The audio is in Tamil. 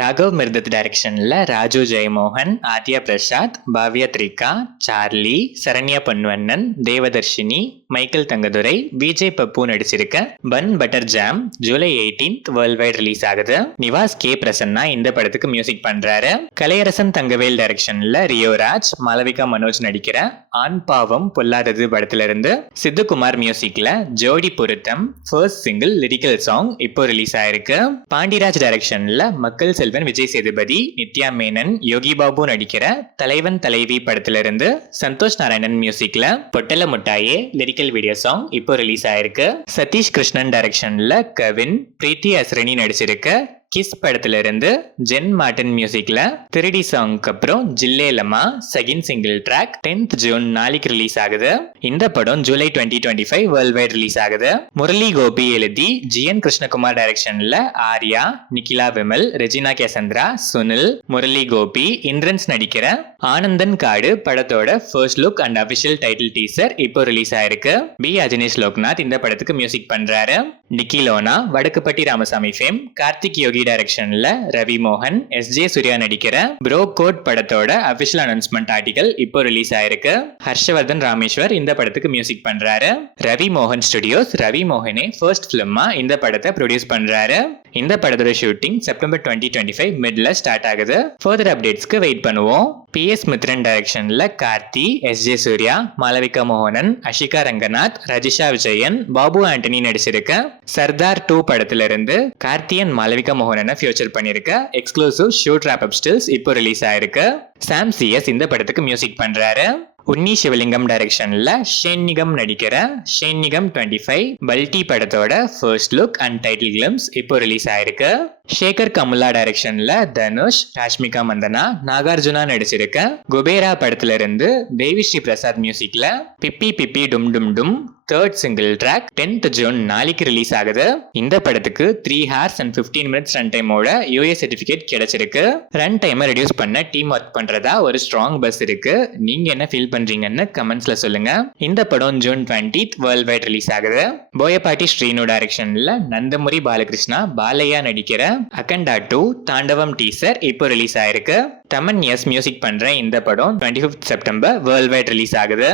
ராகவ் மிர்தத் டைரக்ஷன்ல ராஜு ஜெயமோகன், ஆத்யா பிரசாத், பாவ்யா த்ரிகா, சார்லி, சரண்யா பொன்வண்ணன், தேவதர்ஷினி, மைக்கேல் தங்கதுரை, விஜய் பப்பு நடிச்சிருக்க bun butter jam July 18 worldwide release ஆகுது. நிவாஸ் கே பிரசன்னா இந்த படத்துக்கு மியூசிக் பண்றாரு. கலையரசன் தங்கவேல் டைரக்ஷன்ல ரியோராஜ், மாளவிகா மனோஜ் நடிக்கிற ஆண் பாவம் பொல்லாதது படத்துல இருந்து சித்துக்குமார் மியூசிக்ல ஜோடி பொருத்தம் ஃபர்ஸ்ட் சிங்கிள் லிரிக்கல் சாங் இப்போ ரிலீஸ் ஆயிருக்கு. பாண்டிராஜ் டைரக்ஷன்ல மக்கள் செல்வன், விஜய் சேதுபதி, நித்யா மேனன், யோகி பாபு நடிக்கிற தலைவன் தலைவி படத்துல இருந்து சந்தோஷ் நாராயணன் மியூசிக்ல பொட்டல முட்டாயே லிரிக்கல் வீடியோ சாங் இப்போ ரிலீஸ் ஆயிருக்கு. சதீஷ் கிருஷ்ணன் டைரக்ஷன்ல கவின், பிரீத்தி அஸ்ரணி நடிச்சிருக்க கிஸ் படத்துல இருந்து ஜென் மார்டின் மியூசிக்ல திருடி சாங்க்கு அப்புறம் Jillelama second single track 10th June நாளைக்கு ரிலீஸ் ஆகுது. இந்த படம் ஜூலை 2025 வேர்ல்ட் வைட் ரிலீஸ் ஆகுது. முரளி கோபி எழுதி ஜிஎன் கிருஷ்ணகுமார் டைரக்ஷன்ல ஆர்யா, நிகிலா விமல், ரெஜினா கேசந்திரா, சுனில், முரளி கோபி, இந்திரன்ஸ் நடிக்கிற ஆனந்தன் காடு படத்தோட first look and official title teaser இப்போ ரிலீஸ் ஆயிருக்கு. பி அஜினேஷ் லோக்நாத் இந்த படத்துக்கு மியூசிக் பண்றாரு. நிக்கிலோனா, வடக்குப்பட்டி ராமசாமி ஃபேம், கார்த்திக் யோகி டைரக்ஷன்ல ரவி மோகன், எஸ்ஜே சூர்யா நடிக்கிற ப்ரோ கோட் படத்தோட அபிஷியல் அனௌன்ஸ்மெண்ட் ஆர்டிகல் இப்போ ரிலீஸ் ஆயிருக்கு. ஹர்ஷவர்தன் ராமேஸ்வர் இந்த படத்துக்கு மியூசிக் பண்றாரு. ரவி மோகன் ஸ்டுடியோஸ் ரவி மோகனே ஃபர்ஸ்ட் பிலிமா இந்த படத்தை ப்ரொடியூஸ் பண்றாரு. இந்த படத்தோட ஷூட்டிங் செப்டம்பர் 2025 மிட்ல ஸ்டார்ட் ஆகுது. ஃபர்தர் அப்டேட்ஸ்க்கு வெயிட் பண்ணுவோம். PS மித்ரன் டைரக்ஷன்ல கார்த்தி, எஸ்ஜே சூர்யா, மாளவிகா மோகனன், அஷிகா ரங்கநாத், ரஜிஷா விஜயன், பாபு ஆண்டனி நடிச்சிருக்க சர்தார் 2 படத்துல இருந்து கார்த்தியன் மாளவிகா மோகனனை ஃபியூச்சர் பண்ணிருக்க எக்ஸ்க்ளூசிவ் ஷூட் ராப் அப் ஸ்டில்ஸ் இப்போ ரிலீஸ் ஆயிருக்கு. சாம் சிஎஸ் இந்த படத்துக்கு மியூசிக் பண்றாரு. உன்னி சிவலிங்கம் டைரக்ஷன்ல ஷேன்னிகம் நடிக்கிற ஷேன்னிகம் 25 பல்டி படத்தோட first look and title glimpse இப்போ ரிலீஸ் ஆயிருக்கு. ஷேகர் கமுலா டைரக்ஷன்ல தனுஷ், ராஷ்மிகா மந்தனா, நாகார்ஜுனா நடிச்சிருக்க குபேரா படத்துல இருந்து தேவி ஸ்ரீ பிரசாத் மியூசிக்ல பிப்பி பிப்பி டும் டும் டும் third single track 10th June நாளைக்கு ரிலீஸ் ஆகுது. இந்த படத்துக்கு 3 hours and 15 minutes ரன் டைமோட யூஏ சர்டிபிகேட் கிடைச்சிருக்கு. ரன் டைமை ரெடியூஸ் பண்ண டீம் ஒர்க் பண்றதா ஒரு ஸ்ட்ராங் பஸ் இருக்கு. நீங்க என்ன ஃபீல் பண்றீங்கன்னு கமெண்ட்ஸ்ல சொல்லுங்க. இந்த படம் June 20th world wide release ஆகுது. போயப்பாட்டி ஸ்ரீனு டைரக்ஷன்ல நந்தமுரி பாலகிருஷ்ணா, பாலையா நடிக்கிற அகண்டா 2 தாண்டவம் டீசர் இப்போ ரிலீஸ் ஆயிருக்கு. தமன் எஸ் மியூசிக் பண்ற இந்த படம் 25th September world wide release ஆகுது.